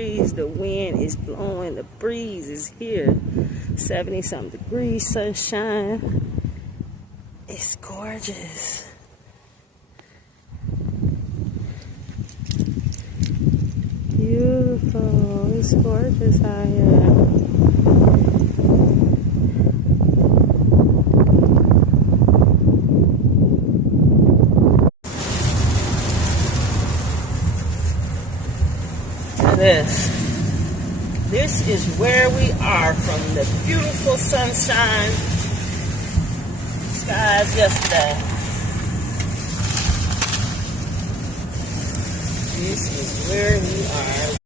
The wind is blowing, the breeze is here. 70-something degrees, sunshine. It's gorgeous. Beautiful. It's gorgeous out here. This is where we are from the beautiful sunshine skies yesterday. This is where we are.